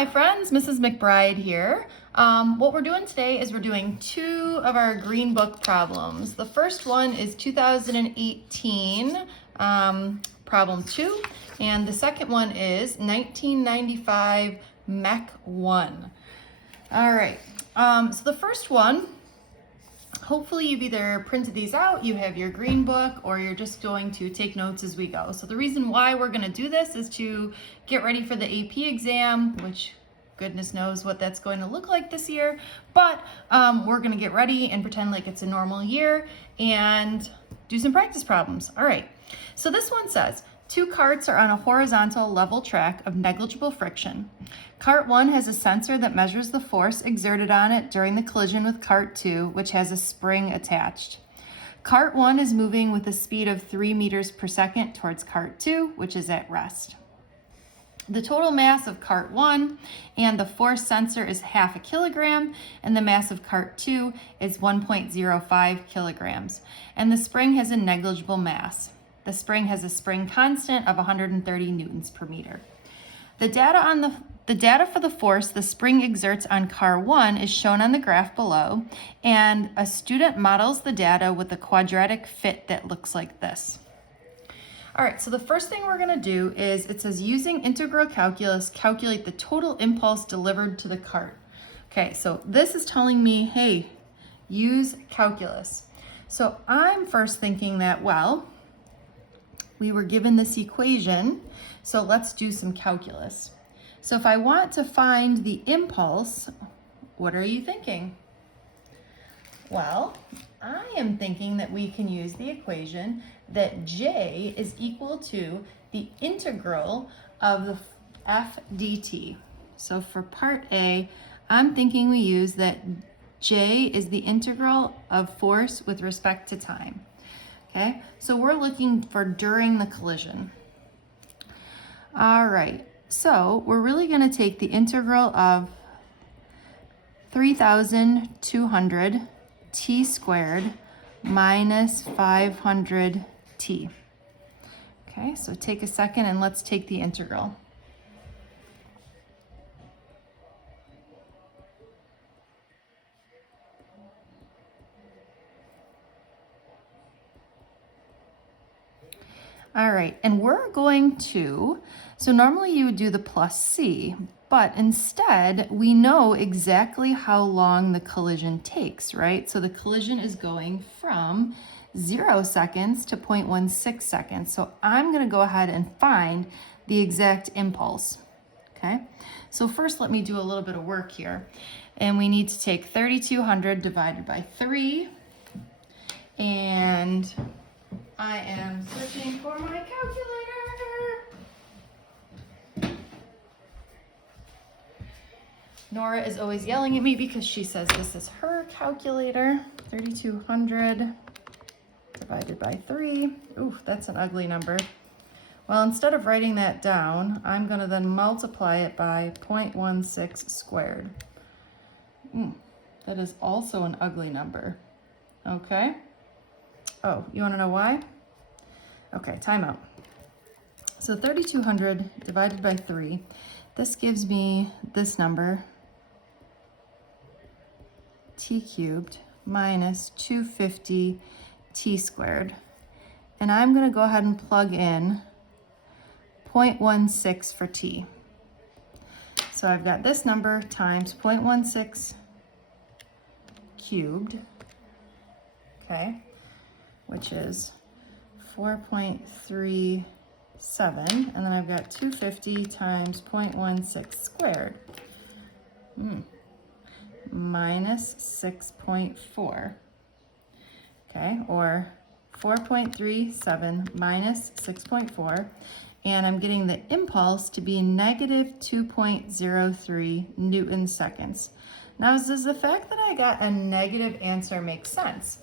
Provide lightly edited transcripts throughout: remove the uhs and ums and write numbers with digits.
my friends, Mrs. McBride here. What we're doing today is we're doing two of our Green Book problems. The first one is 2018, problem 2, and the second one is 1995 Mech 1. All right, so the first one, hopefully you've either printed these out, you have your Green Book, or you're just going to take notes as we go. So the reason why we're going to do this is to get ready for the AP exam, which goodness knows what that's going to look like this year, but we're going to get ready and pretend like it's a normal year and do some practice problems. All right, so this one says, 2 carts are on a horizontal level track of negligible friction. Cart 1 has a sensor that measures the force exerted on it during the collision with Cart 2, which has a spring attached. Cart 1 is moving with a speed of 3 meters per second towards Cart 2, which is at rest. The total mass of Cart 1 and the force sensor is 0.5 kilogram, and the mass of Cart 2 is 1.05 kilograms, and the spring has a negligible mass. The spring has a spring constant of 130 newtons per meter. The data for the force the spring exerts on car 1 is shown on the graph below, and a student models the data with a quadratic fit that looks like this. All right, so the first thing we're going to do is, it says using integral calculus, calculate the total impulse delivered to the cart. Okay, so this is telling me, hey, use calculus. So I'm first thinking that, well, we were given this equation, so let's do some calculus. So if I want to find the impulse, what are you thinking? Well, I am thinking that we can use the equation that J is equal to the integral of the f dt. So for part A, I'm thinking we use that J is the integral of force with respect to time. Okay, so we're looking for during the collision. All right, so we're really going to take the integral of 3,200 t squared minus 500 t. Okay, so take a second and let's take the integral. All right, and we're going to, so normally you would do the plus c, but instead we know exactly how long the collision takes, right? So the collision is going from 0 seconds to 0.16 seconds. So I'm gonna go ahead and find the exact impulse, okay? So first let me do a little bit of work here. And we need to take 3,200 divided by 3, and I am searching for my calculator. Nora is always yelling at me because she says this is her calculator. 3,200 divided by 3. Oof, that's an ugly number. Well, instead of writing that down, I'm going to then multiply it by 0.16 squared. That is also an ugly number. Okay. Oh, you want to know why? Okay, time out. So 3,200 divided by 3, this gives me this number, t cubed minus 250 t squared. And I'm going to go ahead and plug in 0.16 for t. So I've got this number times 0.16 cubed, okay, which is 4.37, and then I've got 250 times 0.16 squared, minus 6.4, okay, or 4.37 minus 6.4, and I'm getting the impulse to be negative 2.03 Newton seconds. Now, does the fact that I got a negative answer make sense?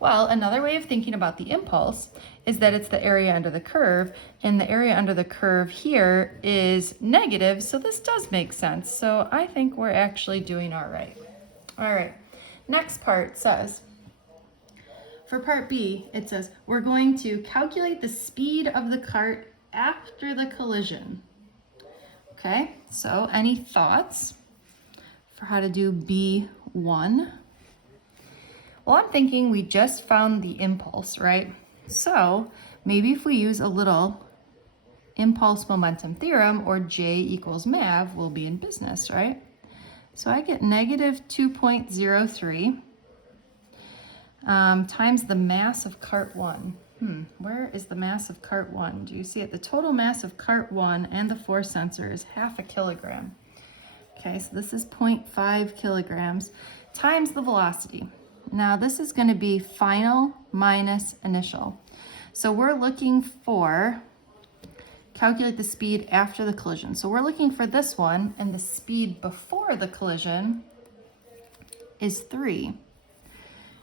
Well, another way of thinking about the impulse is that it's the area under the curve, and the area under the curve here is negative, so this does make sense. So I think we're actually doing all right. All right, next part says, for part B, it says, we're going to calculate the speed of the cart after the collision. Okay, so any thoughts for how to do B1? Well, I'm thinking we just found the impulse, right? So maybe if we use a little impulse momentum theorem, or J equals MAV, we'll be in business, right? So I get negative 2.03 times the mass of cart 1. Where is the mass of cart 1? Do you see it? The total mass of cart 1 and the force sensor is 0.5 kilogram. Okay, so this is 0.5 kilograms times the velocity. Now this is going to be final minus initial. So we're looking for, calculate the speed after the collision. So we're looking for this one, and the speed before the collision is 3.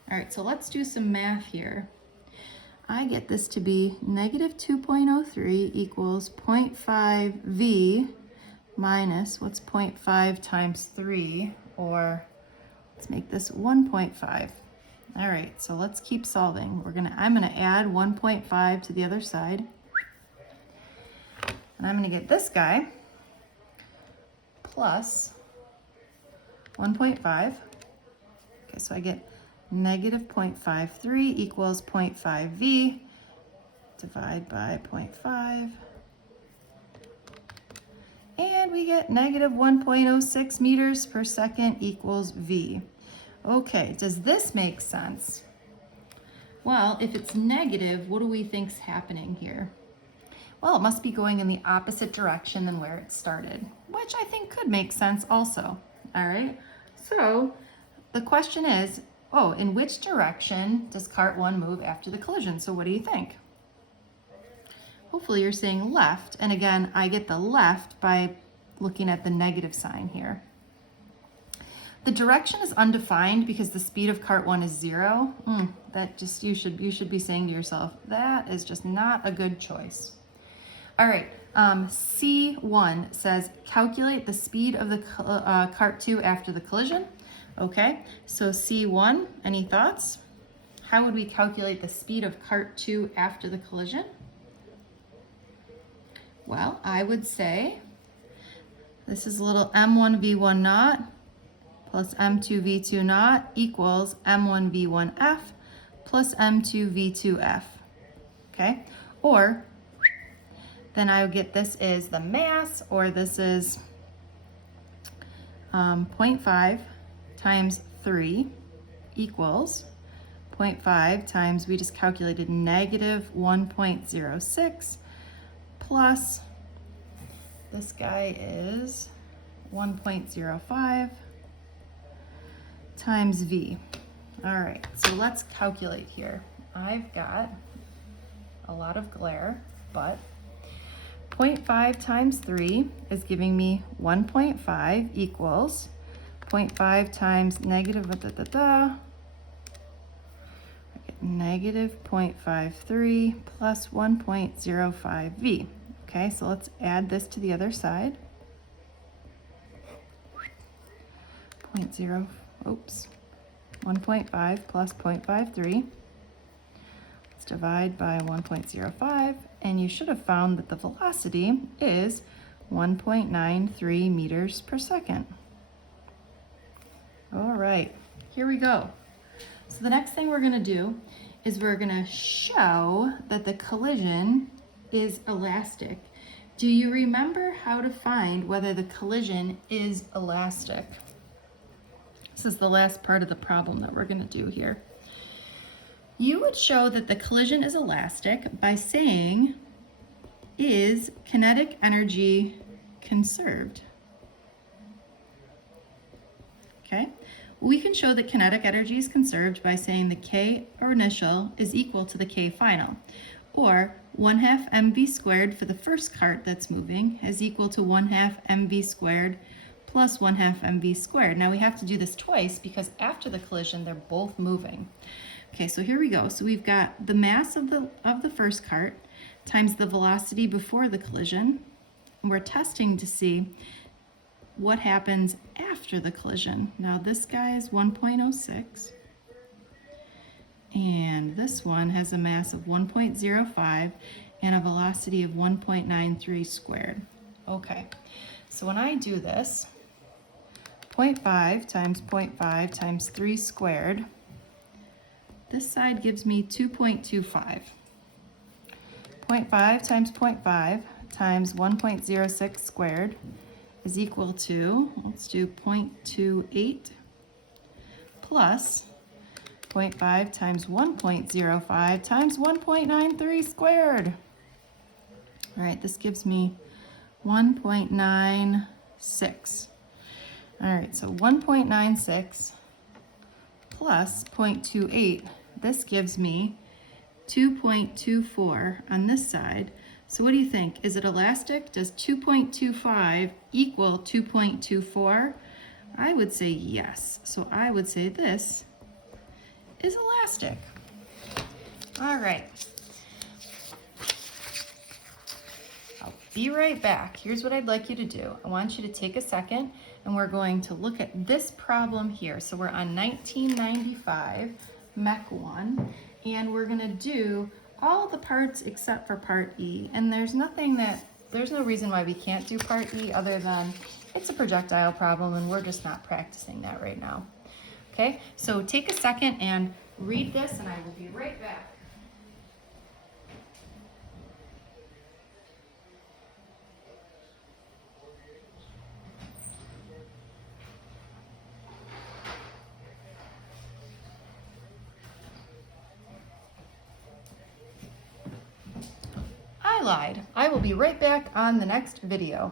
All right, so let's do some math here. I get this to be negative 2.03 equals 0.5 V minus, what's 0.5 times 3, or let's make this 1.5. All right, so let's keep solving. I'm gonna add 1.5 to the other side. And I'm gonna get this guy plus 1.5. Okay, so I get negative 0.53 equals 0.5 V, divide by 0.5. And we get negative 1.06 meters per second equals V. Okay, does this make sense? Well, if it's negative, what do we think's happening here? Well, it must be going in the opposite direction than where it started, which I think could make sense also. All right, so the question is, in which direction does cart 1 move after the collision? So what do you think? Hopefully you're saying left, and again, I get the left by looking at the negative sign here. The direction is undefined because the speed of cart 1 is 0. That just, you should be saying to yourself, that is just not a good choice. All right, C1 says calculate the speed of the cart 2 after the collision. Okay, so C1, any thoughts? How would we calculate the speed of cart 2 after the collision? Well, I would say this is a little m1 v1 naught plus m2 v2 naught equals m1 v1 f plus m2 v2 f. Okay, or then I would get this is the mass, or this is 0.5 times 3 equals 0.5 times, we just calculated negative 1.06 plus, this guy is 1.05 times V. All right, so let's calculate here. I've got a lot of glare, but 0.5 times 3 is giving me 1.5 equals 0.5 times negative negative 0.53 plus 1.05 V. Okay, so let's add this to the other side. 1.5 plus 0.53. Let's divide by 1.05, and you should have found that the velocity is 1.93 meters per second. All right, here we go. So the next thing we're gonna do is we're gonna show that the collision is elastic. Do you remember how to find whether the collision is elastic? This is the last part of the problem that we're gonna do here. You would show that the collision is elastic by saying, is kinetic energy conserved? Okay, we can show that kinetic energy is conserved by saying the K initial is equal to the K final, or 1/2 mv squared for the first cart that's moving is equal to 1/2 mv squared plus 1/2 mv squared. Now we have to do this twice because after the collision they're both moving. Okay, so here we go. So we've got the mass of the first cart times the velocity before the collision. And we're testing to see what happens after the collision. Now this guy is 1.06, and this one has a mass of 1.05 and a velocity of 1.93 squared. Okay, So when I do this, 0.5 times 0.5 times 3 squared, this side gives me 2.25. 0.5 times 0.5 times 1.06 squared is equal to, let's do 0.28 plus 0.5 times 1.05 times 1.93 squared. All right, this gives me 1.96. All right, so 1.96 plus 0.28, this gives me 2.24 on this side. So what do you think? Is it elastic? Does 2.25 equal 2.24? I would say yes. So I would say this is elastic. All right. I'll be right back. Here's what I'd like you to do. I want you to take a second and we're going to look at this problem here. So we're on 1995, Mech 1, and we're gonna do all the parts except for part E. And there's no reason why we can't do part E other than it's a projectile problem and we're just not practicing that right now. Okay, so take a second and read this and I will be right back. I lied. I will be right back on the next video.